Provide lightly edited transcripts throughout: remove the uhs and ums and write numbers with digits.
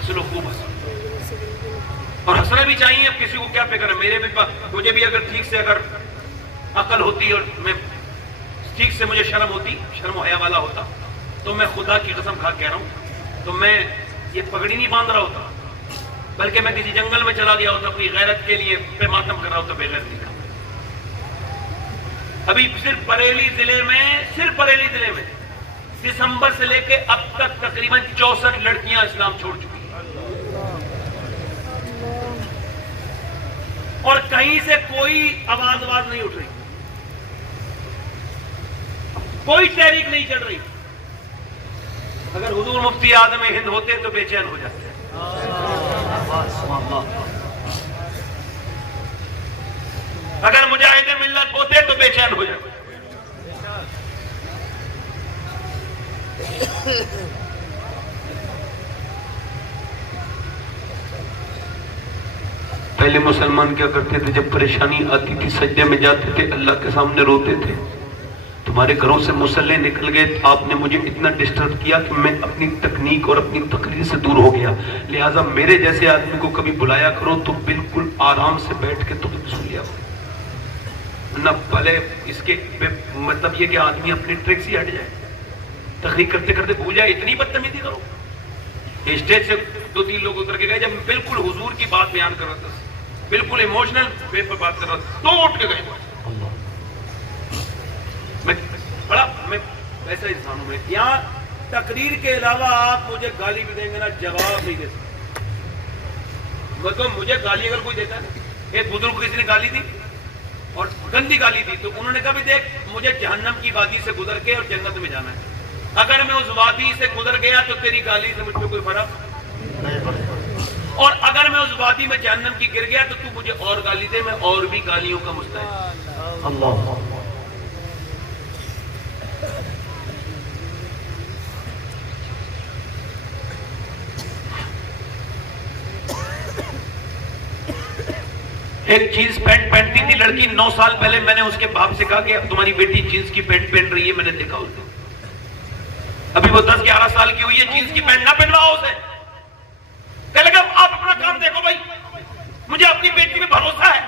ہنس لو، خوب ہنسو، اور ہنسنا بھی چاہیے. اب کسی کو کیا فکر ہے، میرے بھی مجھے بھی اگر ٹھیک سے اگر عقل ہوتی اور میں ٹھیک سے مجھے شرم ہوتی، شرم و حیا والا ہوتا، تو میں خدا کی قسم کھا کہہ رہا ہوں تو میں یہ پگڑی نہیں باندھ رہا ہوتا، بلکہ میں کسی جنگل میں چلا گیا ہوتا اپنی غیرت کے لیے پہ ماتم کر رہا ہوتا بغیر نکاح. ابھی صرف بریلی ضلع میں دسمبر سے لے کے اب تک تقریباً 64 لڑکیاں اسلام چھوڑ چکی ہیں، اور کہیں سے کوئی آواز نہیں اٹھ رہی، کوئی تحریک نہیں چل رہی. اگر حضور مفتی اعظم ہند ہوتے تو بے چین ہو جاتے. اگر مجاہد ملت ہوتے تو بے چین ہو جاتے. پہلے مسلمان کیا کرتے تھے، جب پریشانی آتی تھی سجدے میں جاتے تھے، اللہ کے سامنے روتے تھے. تمہارے گھروں سے مسلح نکل گئے، آپ نے مجھے اتنا ڈسٹرب کیا کہ میں اپنی تکنیک اور اپنی تقریر سے دور ہو گیا، لہٰذا میرے جیسے آدمی کو کبھی بلایا کرو تو بالکل آرام سے بیٹھ کے تم سن لیا کرو، نہ بھلے اس کے مطلب یہ کہ آدمی اپنی ٹرک سے ہٹ جائے، تقریر کرتے کرتے بھول جائے. اتنی بدتمیزی کرو. اسٹیج سے 2-3 لوگ اتر کے گئے، جب بالکل حضور کی بات بیان کر رہا تھا، بالکل ایموشنل وے پر بات کر رہا تھا، تو اٹھ کے گئے. میں ایسا انسان ہوں. میں یہاں تقریر کے علاوہ آپ مجھے گالی بھی دیں گے نا، جواب نہیں دے سکتے. مطلب مجھے گالی اگر کوئی دیتا ہے نا، ایک بزرگ کو کسی نے گالی دی اور گندی گالی دی تو انہوں نے کہا بھی دیکھ مجھے جہنم کی وادی سے گزر کے اور جنت میں جانا ہے، اگر میں اس وادی سے گزر گیا تو تیری گالی سے مجھ پہ کوئی فرق نہیں پڑے گا، اور اگر میں اس وادی میں جہنم کی گر گیا تو تو مجھے اور گالی دے، میں اور بھی گالیوں کا مستحق. اللہ. ایک جینس پینٹ پہنتی تھی لڑکی 9 سال پہلے، میں نے اس کے باپ سے کہا کہ اب تمہاری بیٹی جینس کی پینٹ پہن رہی ہے، میں نے دیکھا اس کو، ابھی وہ 10-11 سال کی ہوئی ہے، جینس کی پینٹ نہ پہنواؤ اسے. کہ لگا آپ اپنا کام دیکھو بھائی، مجھے اپنی بیٹی میں بھروسہ ہے.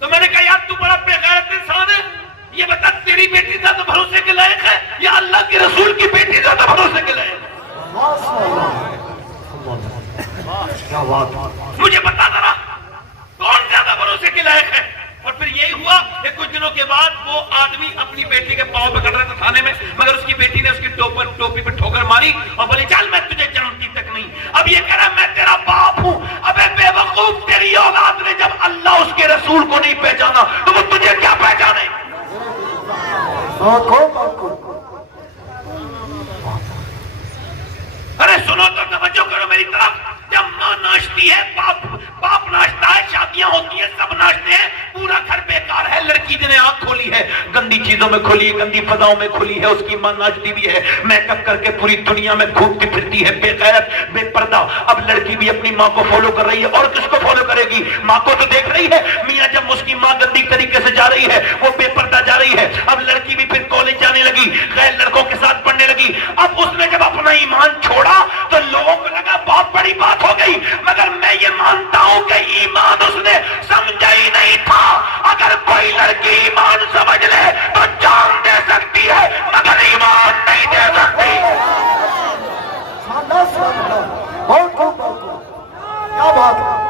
تو میں نے کہا یار تو بڑا بے غیرت انسان ہے، یہ بتا تیری بیٹی زیادہ بھروسے کے لائق ہے یا اللہ کے رسول کی بیٹی زیادہ بھروسے کے لائق ہے؟ مجھے بتا ذرا کون زیادہ بھروسے کے لائق ہے. اور پھر یہی ہوا کہ کچھ دنوں کے بعد وہ آدمی اپنی بیٹی کے پاؤں پکڑ رہا تھا تھانے میں، مگر اس کی بیٹی نے اس کی ٹوپی پہ ٹھوکر ماری اور بولی چل میں تجھے جانتی تک نہیں. اب یہ کہہ رہا میں تیرا باپ ہوں. ابے بے وقوف، تیری اولاد نے جب اللہ اس کے رسول کو نہیں پہچانا تو وہ تجھے کیا پہچانے؟ ارے سنو تو توجہ کرو میری طرف. جب ماں ناشتی ہے، باپ ناشتا ہے، شادیاں ہوتی ہیں، سب ناشتے ہیں، پورا گھر بیکار ہے. لڑکی جنہیں آنکھ کھولی ہے، گندی چیزوں میں کھولی ہے، گندی فضاؤں میں کھولی ہے، اس کی ماں ناشتی بھی ہے، میک اپ کر کے پوری دنیا میں گھومتی پھرتی ہے، بے غیرت بے پردہ. اب لڑکی بھی اپنی ماں کو فالو کر رہی ہے، اور کس کو فالو کرے گی؟ ماں کو تو دیکھ رہی ہے. میاں جب اس کی ماں گندی طریقے سے جا رہی ہے، وہ بے پردہ جا رہی ہے. اب لڑکی بھی پھر کالج جانے لگی، غیر لڑکوں کے ساتھ پڑھنے لگی. اب اس نے جب اپنا ایمان چھوڑا تو لوگوں کو لگا بہت بڑی بات ہو گئی، مگر میں یہ مانتا ہوں کہ ایمان اس نے سمجھا ہی نہیں تھا. اگر کوئی لڑکی ایمان سمجھ لے تو جان دے سکتی ہے، مگر ایمان نہیں دے سکتی. کیا بات ہے.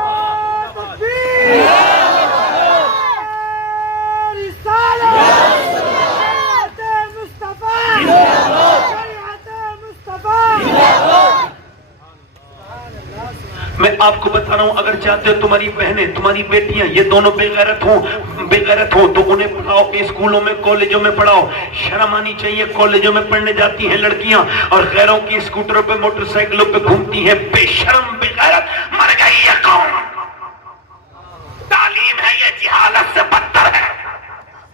میں آپ کو بتا رہا ہوں، اگر چاہتے ہو تمہاری بہنیں، تمہاری بیٹیاں یہ دونوں بے غیرت ہوں تو انہیں پڑھاؤ، اسکولوں میں کالجوں میں پڑھاؤ. شرم آنی چاہیے. کالجوں میں پڑھنے جاتی ہیں لڑکیاں اور غیروں کی اسکوٹروں پہ موٹر سائیکلوں پہ گھومتی ہیں. بے شرم بے غیرت. مر گئی یہ قوم. تعلیم ہے یہ جہالت سے بدتر ہے.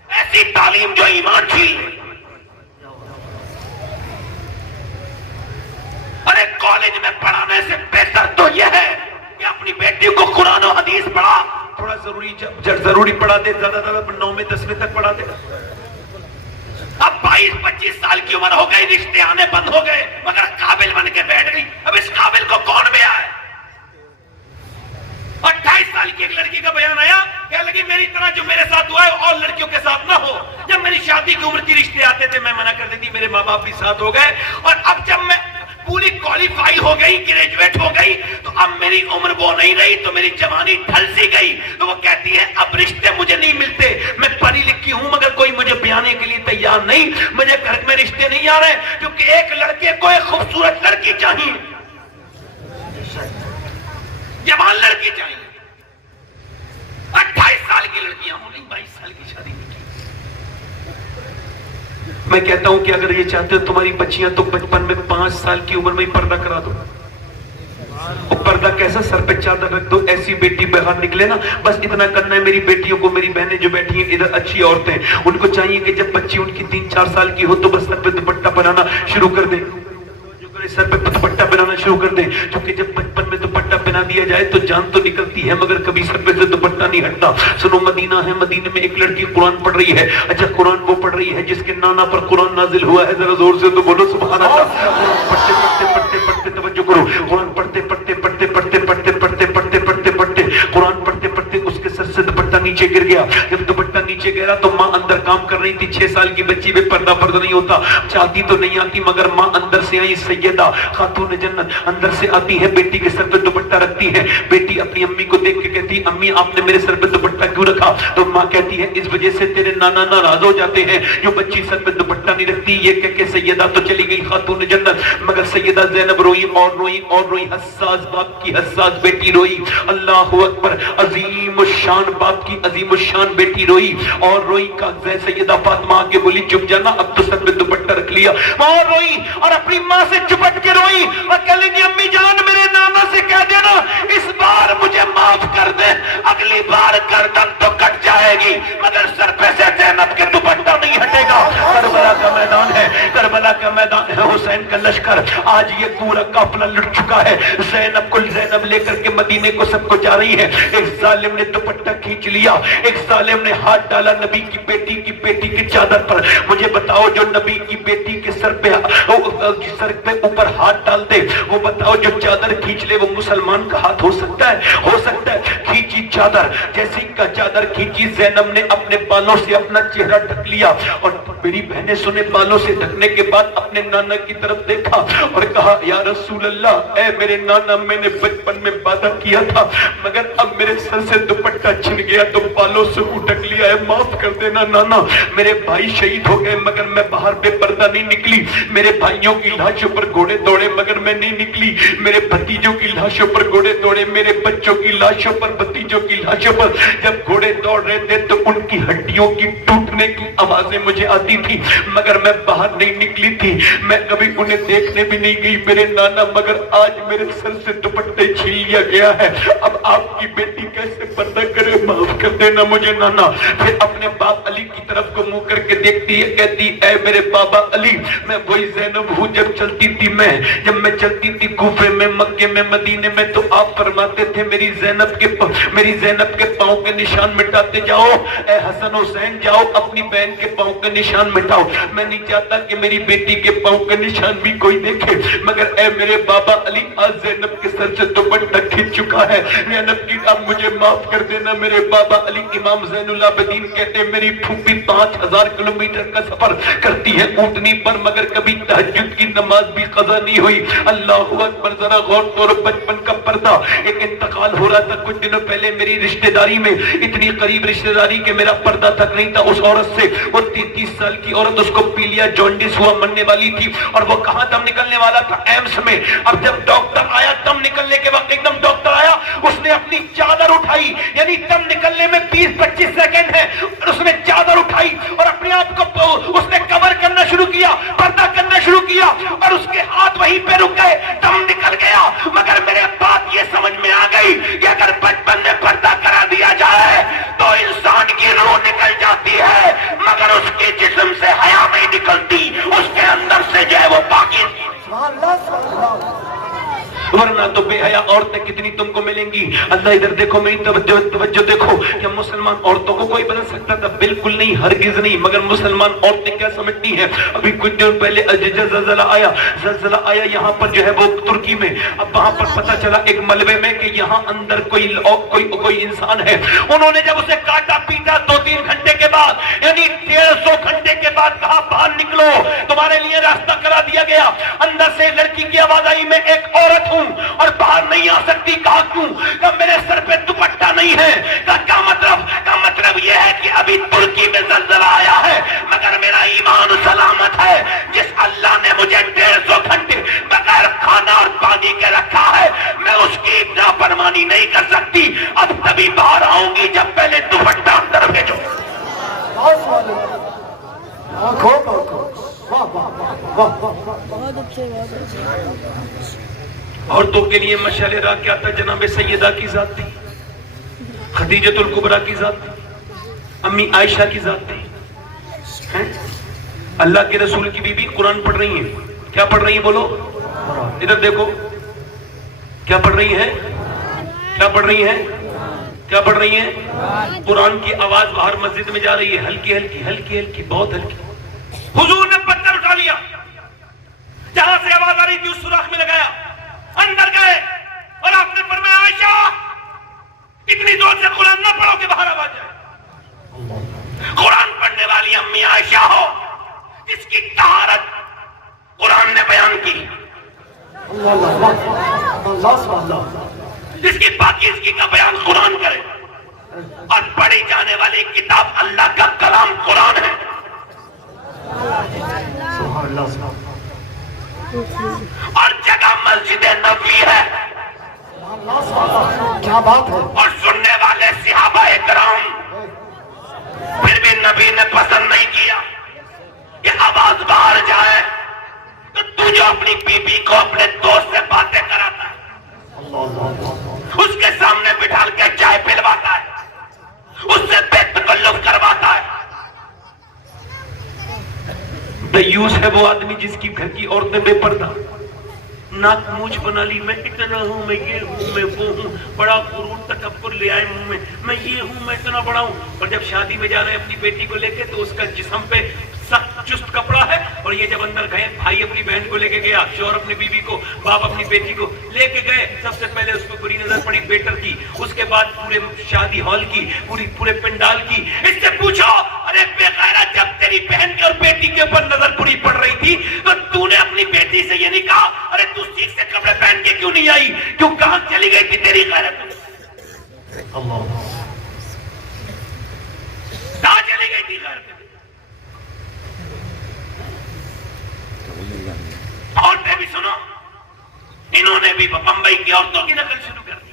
ایسی تعلیم جو ایمان چھین لے. ارے کالج میں پڑھانے سے بہتر تو یہ ہے کہ اپنی بیٹی کو قرآن و حدیث پڑھا. تھوڑا ضروری پڑھا دے، زیادہ 9ویں 10ویں تک پڑھا دے. اب 22-25 سال کی عمر ہو گئی، رشتے آنے بند ہو گئے، مگر قابل بن کے بیٹھ گئی. اب اس قابل کو کون بیا ہے؟ شادی کی عمر کی رشتے آتے تھے، میں منع کر دیتی، میرے ماں باپ بھی ساتھ ہو گئے، اور اب جب میں پوری کوالیفائی ہو گئی، گریجویٹ ہو گئی، تو اب میری عمر وہ نہیں رہی، تو میری جوانی ڈھل سی گئی، تو وہ کہتی ہے اب رشتے مجھے نہیں ملتے، میں پڑھی لکھی ہوں مگر کوئی مجھے بیانے کے لیے تیار نہیں، مجھے گھر میں رشتے نہیں آ رہے، کیونکہ ایک لڑکے کو ایک خوبصورت لڑکی چاہیے، جوان لڑکی چاہیے، 28 سال کی لڑکیاں ہوں، 22 سال کی شادی. میں کہتا ہوں کہ اگر یہ چاہتے ہو تمہاری بچیاں تو بچپن میں 5 سال کی عمر میں ہی پردہ کرا دو. اور پردہ کیسا؟ سر پہ چادر رکھ دو، ایسی بیٹی باہر نکلے نا، بس اتنا کرنا ہے. میری بیٹیوں کو، میری بہنیں جو بیٹھی ہیں ادھر، اچھی عورتیں، ان کو چاہیے کہ جب بچی ان کی 3-4 سال کی ہو تو بس سر پہ دوپٹہ بنانا شروع کر دیں، سر پہ دوپٹہ بنانا شروع کر دیں، کیونکہ جب بچپن میں دوپٹہ بنا دیا جائے تو جان تو نکلتی ہے مگر کبھی سر پہ سے دوپٹہ نہیں ہٹتا. سنو، مدینہ ہے، مدینے میں ایک لڑکی قرآن پڑھ رہی ہے. اچھا، قرآن وہ پڑھ رہی ہے جس کے نانا پر قرآن نازل ہوا ہے، ذرا زور سے تو بولو سبحان اللہ. پڑھتے پڑھتے پڑھتے پڑھتے توجہ کرو، قرآن پڑھتے پڑھتے پڑھتے پڑھتے پڑھتے پڑھتے پڑھتے پڑھتے پڑھتے قرآن پڑھتے پڑھتے اس کے سر سے دوپٹہ نیچے گر گیا. جب دوپٹہ نیچے گرا تو ماں اندر کام کر رہی تھی. 6 سال کی بچی پہ پردہ نہیں ہوتا، چاہتی تو نہیں آتی، مگر ماں اندر سے آئی، سیدہ خاتون جنت اندر سے آتی ہے، بیٹی کے سر پہ دوپٹہ رکھتی ہے. بیٹی اپنی امی کو دیکھ کے کہتی، امی آپ نے میرے سر پہ دوپٹہ کیوں رکھا؟ تو ماں کہتی ہے اس وجہ سے تیرے نانا ناراض ہو جاتے ہیں، جو بچی سر پہ دوپٹہ نہیں رکھتی. یہ کہہ کے سیدہ تو چلی گئی خاتون جنت، مگر سیدہ زینب روئی اور روئی اور روئی. حساس باپ کی حساس بیٹی روئی. اللہ اکبر، عظیم الشان باپ کی عظیم الشان بیٹی روئی اور روئی. کا سیدہ فاطمہ آ کے بولی چپ جانا، اب تو سر پہ دوپٹہ رکھ لیا. اور روئی اور اپنی ماں سے چپٹ کے روئی اور کہہ لیں گی امی جان میرے نانا سے کہہ دینا اس بار مجھے معاف کر دے، اگلی بار گردن تو کٹ جائے گی مگر سر پہ سے زینب کے دوپٹہ نہیں ہٹے گا. کربلا کا میدان ہے، کربلا کا میدان ہے، حسین کا لشکر. آج یہ پورا قافلہ لٹ چکا ہے. زینب لے کر کے مدینے کو سب کو جا رہی ہے. ایک ظالم نے دوپٹہ کھینچ لیا، ایک ظالم نے ہاتھ ڈالا نبی کی بیٹی کی چادر پر. مجھے بتاؤ جو نبی کی بیٹی کے سر پہ اوپر ہاتھ ڈال دے، وہ بتاؤ جو چادر کھینچ لے وہ مسلمان کا ہاتھ ہو سکتا ہے؟ ہو سکتا ہے. کھینچی چادر، جیسی کا چادر کھینچی زینب نے اپنے بالوں سے اپنا چہرہ ڈھک لیا. اور میری بہنیں سنے، بالوں سے ڈھکنے کے بعد اپنے نانا کی طرف دیکھا اور کہا یا رسول اللہ، اے میرے نانا، میں نے بچپن میں وعدہ کیا تھا مگر اب میرے سر سے دوپٹہ چھن گیا تو بالوں سے ڈھک لیا ہے، معاف کر دینا نانا. میرے بھائی شہید ہو گئے مگر میں باہر بے پردہ نہیں نکلی. میرے بھائیوں کی لاشوں پر گھوڑے دوڑے مگر میں نہیں نکلی. میرے بھتیجوں کی لاشوں پر گھوڑے دوڑے، میرے بچوں کی لاشوں پر، بھتیجوں کی لاشوں پر جب گھوڑے دوڑ رہے تھے تو ان کی ہڈیوں کی ٹوٹنے کی آوازیں مجھے آتی تھی مگر میں باہر نہیں نکلی تھی. میں کبھی انہیں دیکھنے بھی نہیں گئی میرے نانا، مگر آج میرے سر سے دوپٹے چھین لیا گیا ہے. اب آپ کی بیٹی کیسے پردہ کرے؟ معاف کر دینا مجھے نانا. پھر اپنے باپ علی کی طرف کو منہ کر کے دیکھتی ہے، کہتی اے میرے بابا علی، میں وہی زینب ہوں جب چلتی تھی. جب میں چلتی تھی کوفے میں، مکے میں، مدینے میں تو آپ فرماتے تھے میری زینب کے پاؤں کے نشان مٹاتے جاؤ. اے حسن حسین جاؤ اپنی بہن کے پاؤں کے نشان مٹاؤ. میں نہیں چاہتا کہ میری بیٹی کے پاؤں کے نشان بھی کوئی دیکھے، مگر اے میرے بابا علی، آج زینب کے سر سے دوپٹہ کھنچ چکا ہے. زینب کی اب مجھے معاف کر دینا میرے بابا علی. امام زین العابدین کہتے ہیں میری پھوپھی 5000 کلومیٹر کا سفر کرتی ہے اونٹنی پر مگر کبھی تہجد کی نماز بھی قضا نہیں ہوئی. اللہ اکبر، ذرا غور کرو. بچپن کا پردہ، ایک انتقال ہو رہا تھا کچھ دنوں پہلے میری رشتہ داری میں، اتنی قریب رشتہ داری کہ میرا پردہ تک نہیں تھا اس عورت سے. وہ 33 سال کی عورت، اس کو پیلیا جونڈس ہوا، مرنے والی تھی. اور وہ کہاں دم نکلنے والا تھا؟ ایمس میں. اب جب ڈاکٹر آیا دم نکلنے کے وقت، ایک دم ڈاکٹر آیا، اس نے اپنی چادر اٹھائی، یعنی دم نکلنے میں 20-25 سیکنڈ ہے، اس نے چادر اٹھائی اور اپنے آپ کو اس نے کور کرنا شروع کیا، پردہ کرنا شروع کیا اور اس کے ہاتھ وہیں پہ رک گئے، دم نکل گیا. مگر میرے بات یہ سمجھ میں آ گئی کہ اگر بچپن میں پردہ کرا دیا جائے تو انسان کی روح نکل جاتی ہے مگر اس کے جسم سے حیا نہیں نکلتی، اس کے اندر سے جو ہے وہ باقی. ورنہ تو بے حیا عورتیں کتنی تم کو ملیں گی. اللہ ادھر دیکھو، میری توجہ دیکھو. کیا مسلمان عورتوں کو کوئی بدل سکتا تھا؟ بالکل نہیں، ہرگز نہیں. مگر مسلمان عورتیں کیا سمجھتی ہیں؟ ابھی کچھ دن پہلے زلزلہ آیا یہاں پر جو ہے وہ ترکی میں. اب وہاں پر پتہ چلا ایک ملبے میں کہ یہاں اندر کوئی انسان ہے. انہوں نے جب اسے کاٹا پیٹا پیٹا 2-3 گھنٹے کے بعد، یعنی 150 گھنٹے کے بعد کہا باہر نکلو، تمہارے لیے راستہ کرا دیا گیا۔ اندر سے لڑکی کی آواز آئی میں ایک عورت ہوں اور باہر نہیں آ سکتی۔ کہا کیوں؟ کہا میرے سر پہ دوپٹہ نہیں ہے۔ کہا کیا مطلب؟ کہا مطلب یہ ہے کہ ابھی ترکی میں زلزلہ آیا ہے مگر میرا ایمان سلامت ہے۔ جس اللہ نے مجھے 150 گھنٹے بغیر کھانا اور پانی کے رکھا ہے، میں اس کی نافرمانی نہیں کر سکتی۔ اب تبھی باہر آؤں گی جب پہلے دوپٹہ اندر بھیجو۔ عورتوں کے لیے مشعل راہ کیا تھا؟ جناب سیدہ کی ذات تھی، خدیجۃ الکبریٰ کی ذات تھی، امی عائشہ کی ذات تھی۔ اللہ کے رسول کی بیوی قرآن پڑھ رہی ہیں۔ کیا پڑھ رہی ہیں؟ بولو، ادھر دیکھو، کیا پڑھ رہی ہیں؟ کیا پڑھ رہی ہیں؟ کیا پڑھ رہی ہیں؟ قرآن کی آواز باہر مسجد میں جا رہی ہے، ہلکی ہلکی ہلکی ہلکی، بہت ہلکی۔ حضور نے پتھر اٹھا لیا، جہاں سے آواز آ رہی تھی اس سوراخ میں لگایا، اندر گئے اور آپ نے فرمایا عائشہ اتنی زور سے قرآن نہ پڑھو کہ باہر آواز جائے۔ قرآن پڑھنے والی امی عائشہ ہو جس کی طہارت قرآن نے بیان کی، جس کی پاکیزگی کا بیان قرآن کرے، اور پڑھی جانے والی کتاب اللہ کا کلام قرآن ہے۔ اور جگہ مسجد نبوی ہے، کیا بات ہے، اور سننے والے صحابہ کرام، پھر بھی نبی نے پسند نہیں کیا کہ آواز باہر جائے۔ تو تو جو اپنی بیوی کو اپنے دوست سے باتیں کراتا ہے، اس کے سامنے بٹھا کے چائے پلواتا ہے، اس سے بے تکلف کرواتا ہے، دیوس ہے وہ آدمی جس کی گھر کی عورتیں بے پردہ، ناک مونچھ بنا لی، میں اتنا ہوں، میں یہ ہوں، میں وہ ہوں، بڑا غرور تکبر لے آئے منہ میں یہ ہوں، میں اتنا بڑا ہوں، اور جب شادی میں جا رہے ہیں اپنی بیٹی کو لے کے تو اس کا جسم پہ سخت چست کپڑا ہے، اور یہ جب اندر گئے، بھائی اپنی بہن کو لے کے گیا، شوہر اپنی بیوی کو، باپ اپنی بیٹی کو لے کے گئے، سب سے پہلے اس کو بری نظر پڑی بیٹر کی، اس کے بعد پورے شادی ہال کی، پورے پنڈال کی۔ اس سے پوچھو ارے بے غیرت، جب تیری بہن کے اور بیٹی کے اوپر نظر بری پڑ رہی تھی تو تو نے اپنی بیٹی سے یہ نہیں کہا ارے تو سیکھ سے کپڑے پہن کے کیوں نہیں آئی؟ کیوں کہاں چلی گئی تھی تیری غیرت؟ کہاں چلی گئی تھی غیرت؟ عورتیں بھی سنو، انہوں نے بھی بمبئی کی عورتوں کی نقل شروع کر دی۔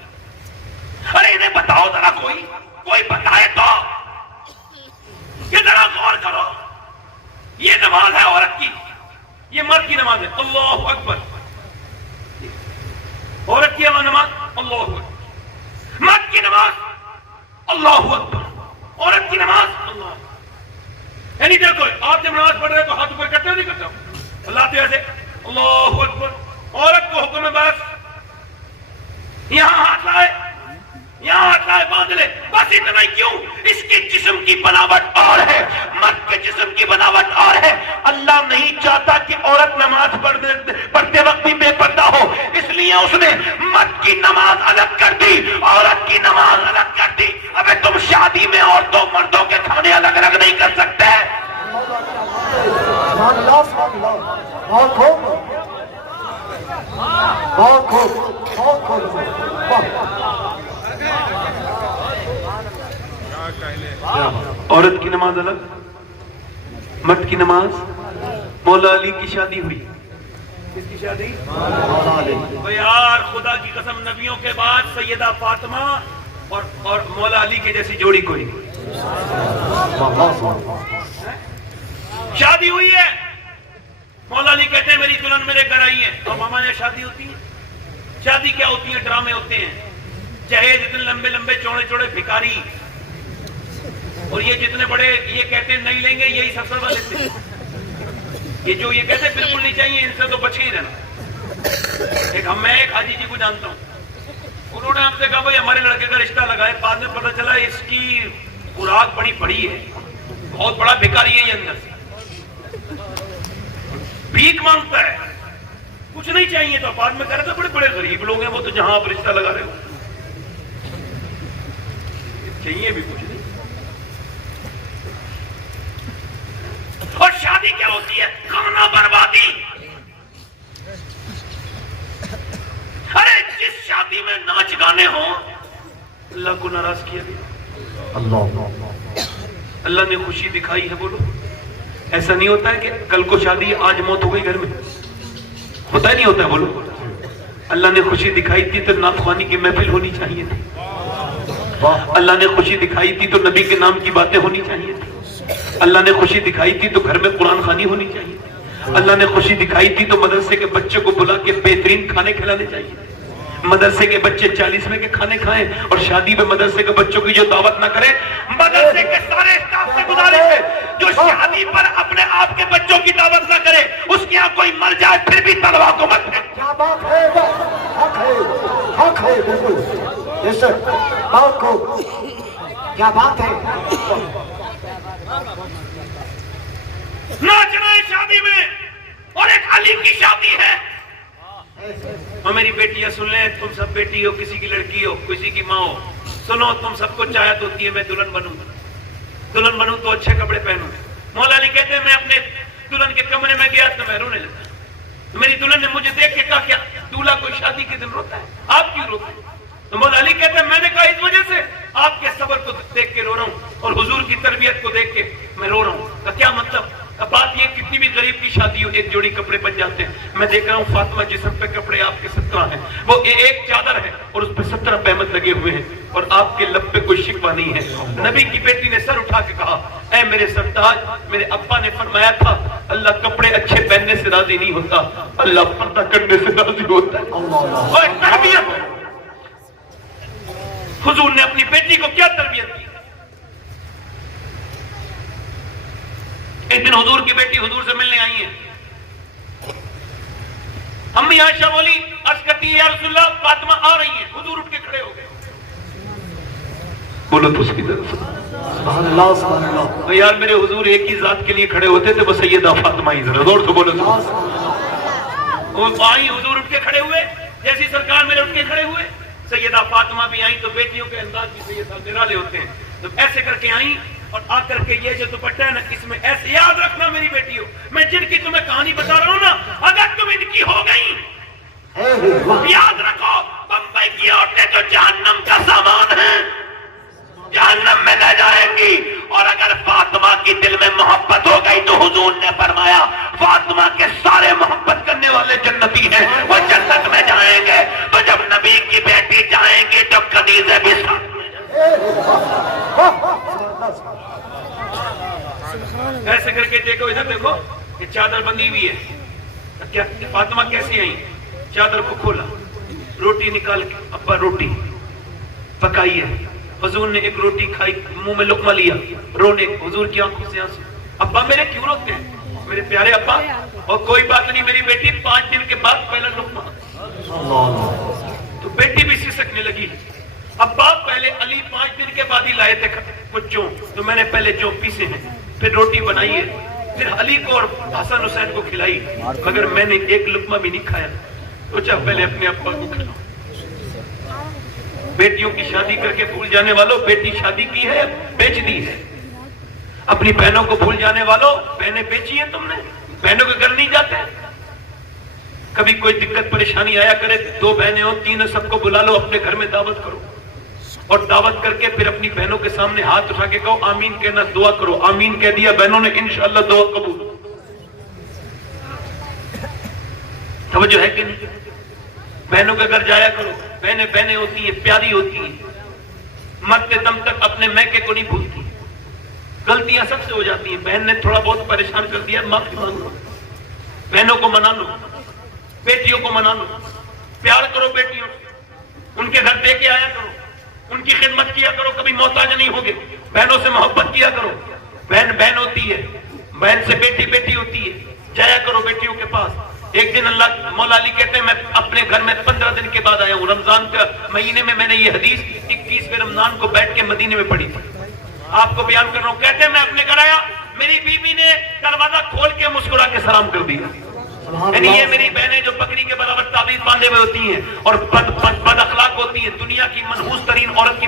ارے انہیں بتاؤ ذرا، کوئی بتائے تو، یہ ذرا غور کرو، یہ نماز ہے عورت کی، یہ مرد کی نماز ہے، اللہ اکبر، عورت کی نماز اللہ اکبر، مرد کی نماز اللہ اکبر، عورت کی نماز اللہ اکبر۔ یعنی دیکھو آپ جب نماز پڑھ رہے تو ہاتھ اوپر کرتے ہو نہیں کرتے ہو؟ اللہ تے ایسے اللہ اکبر، عورت کو حکم ہے بس یہاں ہاتھ لائے، یہاں ہاتھ لائے، باندھ لے، بس اتنا ہی۔ کیوں؟ اس کے جسم کی بناوٹ اور ہے، مرد کے جسم کی بناوٹ اور ہے۔ اللہ نہیں چاہتا کہ عورت نماز پڑھتے وقت بھی بے پردہ ہو، اس لیے اس نے مرد کی نماز الگ کر دی، عورت کی نماز الگ کر دی۔ ابے تم شادی میں عورتوں مردوں کے کھانے الگ الگ نہیں کر سکتے۔ عورت کی نماز الگ، مرد کی نماز۔ مولا علی کی شادی ہوئی، کس کی شادی؟ یار خدا کی قسم، نبیوں کے بعد سیدہ فاطمہ اور مولا علی کے جیسی جوڑی کوئی نہیں۔ شادی ہوئی ہے، مولا علی کہتے ہیں میری دلہن میرے گھر آئی ہے، اور ماما نے شادی ہوتی ہے۔ شادی کیا ہوتی ہے؟ ڈرامے ہوتے ہیں، جہیز اتنے لمبے لمبے چوڑے چوڑے بھکاری، اور یہ جتنے بڑے یہ کہتے ہیں نہیں لیں گے، یہی سب سے لیتے ہیں۔ یہ جو یہ کہتے ہیں بالکل نہیں چاہیے، ان سے تو بچ ہی رہنا۔ میں ایک حاجی جی کو جانتا ہوں، انہوں نے ہم سے کہا بھائی ہمارے لڑکے کا رشتہ لگائے، بعد میں پتہ چلا اس کی خوراک بڑی بڑی ہے، بہت بڑا بھکاری ہے، یہ اندر سے بھیک مانگتا ہے، کچھ نہیں چاہیے، تو بعد میں کہہ رہے تھے بڑے بڑے غریب لوگ ہیں وہ، تو جہاں آپ رشتہ لگا رہے ہو چاہیے بھی کچھ نہیں۔ اور شادی کیا ہوتی ہے؟ کھانا بربادی. ارے جس شادی میں ناچ گانے ہوں اللہ کو ناراض کیا گیا. اللہ نے خوشی دکھائی ہے. بولو ایسا نہیں ہوتا ہے کہ کل کو شادی ہے آج موت ہو گئی گھر میں؟ ہوتا ہی نہیں ہوتا ہے. بولو اللہ نے خوشی دکھائی تھی تو نعت خوانی کی محفل ہونی چاہیے تھی. اللہ نے خوشی دکھائی تھی تو نبی کے نام کی باتیں ہونی چاہیے تھی. اللہ نے خوشی دکھائی تھی تو گھر میں قرآن خوانی ہونی چاہیے تھی. اللہ نے خوشی دکھائی تھی تو مدرسے کے بچے کو بلا کے بہترین کھانے کھلانے چاہیے. مدرسے کے بچے 40ویں کے کھانے کھائیں اور شادی پہ مدرسے کے بچوں کی جو دعوت نہ کریں. مدرسے کے سارے اسٹاف سے گزارش ہے جو شادی پر اپنے آپ کے بچوں کی دعوت نہ کرے اس کے یہاں کوئی مر جائے پھر بھی تلوار کو مت دے. کیا بات ہے؟ حق ہے، حق ہے، بالکل بے شک. بات کو کیا بات ہے؟ ناچنا ہے شادی میں اور ایک علی کی شادی ہے. اور میری بیٹیاں سن لیں, تم سب بیٹی ہو, کسی کی لڑکی ہو, کسی کی ماں ہو, سنو تم سب کو چاہت ہوتی ہے میں دلہن بنوں تو اچھے کپڑے پہنوں. مولا علی کہتے ہیں میں اپنے دلہن کے کمرے میں گیا تو میں رونے لگا. میری دلہن نے مجھے دیکھ کے کہا کیا دولہا کوئی شادی کے دن روتا ہے, آپ کیوں روتے ہیں؟ تو مولا علی کہتے ہیں میں نے کہا اس وجہ سے آپ کے صبر کو دیکھ کے رو رہا ہوں اور حضور کی تربیت کو دیکھ کے میں رو رہا ہوں. کیا مطلب؟ بات یہ کتنی بھی غریب کی شادی ہو ایک جوڑی کپڑے بن جاتے ہیں. میں دیکھ رہا ہوں فاطمہ جسم پہ کپڑے آپ کے 17 ہیں, وہ ایک چادر ہے اور اس پہ 17 پہمت لگے ہوئے ہیں اور آپ کے لب پہ کوئی شکوہ نہیں ہے. نبی کی بیٹی نے سر اٹھا کے کہا اے میرے سرتاج, میرے ابا نے فرمایا تھا اللہ کپڑے اچھے پہننے سے راضی نہیں ہوتا, اللہ پردہ کرنے سے راضی ہوتا ہے. اور تربیت حضور نے اپنی بیٹی کو کیا تربیت کی. ایک دن حضور کی بیٹی حضور سے ملنے آئی ہیں. امی عائشہ بولی عرض کرتی ہے یا رسول اللہ فاطمہ آ رہی ہیں. حضور اٹھ کے کھڑے ہو گئے. بولو تو اس کی طرف سبحان اللہ, سبحان اللہ. یار میرے حضور ایک ہی ذات کے لیے کھڑے ہوتے تھے وہ سیدہ فاطمہ ہی. ذرا زور سے بولو. وہ آئی, حضور اٹھ کے کھڑے ہوئے, جیسی سرکار میرے اٹھ کے کھڑے ہوئے. سیدہ فاطمہ بھی آئیں تو بیٹیوں کے انداز بھی سیدہ نرالے ہوتے ہیں. تو ایسے کر کے آئیں اور آ کر کے یہ جو دوپٹہ ہے نا اس میں ایسے یاد رکھنا میری بیٹی ہو, میں جن کی تمہیں کہانی بتا رہا ہوں نا اگر تم ان کی ہو گئی یاد رکھو بمبئی کی عورتیں تو جہنم کا سامان ہیں, جہنم میں لے جائیں گی. اور اگر فاطمہ کی دل میں محبت ہو گئی تو حضور نے فرمایا فاطمہ کے سارے محبت کرنے والے جنتی ہیں, وہ جنت میں جائیں گے. تو جب نبی کی بیٹی جائیں گے تو کنیزیں بھی ساتھ میں ایسے کر کے دیکھو, ادھر دیکھو یہ چادر بندی ہوئی ہے. کیا فاطمہ کیسی آئی؟ چادر کو کھولا, روٹی نکال کے ابا روٹی پکائی ہے. حضور نے ایک روٹی کھائی, منہ میں لقمہ لیا, رونے. حضور کی آنکھوں سے آنسو. ابا میرے کیوں روتے ہیں میرے پیارے ابا؟ اور کوئی بات نہیں میری بیٹی, 5 دن کے بعد پہلا لقمہ. تو بیٹی بھی سسکنے لگی. ابا پہلے علی 5 دن کے بعد ہی لائے تھے کچھ جو, تو میں نے پہلے جو پیسے ہیں, پھر روٹی بنائی ہے, پھر علی کو اور حسن حسین کو کھلائی, مگر میں نے ایک لقمہ بھی نہیں کھایا. سوچا پہلے اپنے ابا کو کھلاؤ. بیٹیوں کی شادی کر کے بھول جانے والوں, بیٹی شادی کی ہے بیچ دی ہے. اپنی بہنوں کو بھول جانے والوں, بہنیں بیچی ہیں تم نے, بہنوں کے گھر نہیں جاتے. کبھی کوئی دقت پریشانی آیا کرے, 2 بہنیں ہو 3 ہو, سب کو بلا لو اپنے گھر میں دعوت کرو اور دعوت کر کے پھر اپنی بہنوں کے سامنے ہاتھ اٹھا کے کہو آمین کہنا, دعا کرو. آمین کہہ دیا بہنوں نے, انشاءاللہ دعا قبول. توجہ ہے کہ نہیں؟ بہنوں کے گھر جایا کرو. بہنیں ہوتی ہیں, پیاری ہوتی ہیں, مرتے دم تک اپنے میکے کو نہیں بھولتی. غلطیاں سب سے ہو جاتی ہیں. بہن نے تھوڑا بہت پریشان کر دیا, معافی مانگو. بہنوں کو منا لو, بیٹیوں کو منا لو, پیار کرو بیٹیوں, ان کے گھر دے کے آیا کرو, ان کی خدمت کیا کرو, کبھی محتاج نہیں ہوگے. بہنوں سے محبت کیا کرو. بہن ہوتی ہے, بہن سے بیٹی ہوتی ہے, جایا کرو بیٹیوں کے پاس. ایک دن اللہ مولا علی کہتے ہیں میں اپنے گھر میں 15 دن کے بعد آیا ہوں. رمضان کا مہینے میں نے یہ حدیث 21ویں رمضان کو بیٹھ کے مدینے میں پڑھی تھی. آپ کو بیان کر رہا ہوں. کہتے ہیں میں اپنے گھر آیا, میری بیوی نے دروازہ کھول کے مسکرا کے سلام کر دیا. یعنی یہ میری بہنیں جو بکری کے برابر تعویذ باندھے ہوئے ہوتی ہیں اور بد اخلاق ہوتی ہیں, دنیا کی منحوس ترین عورت کی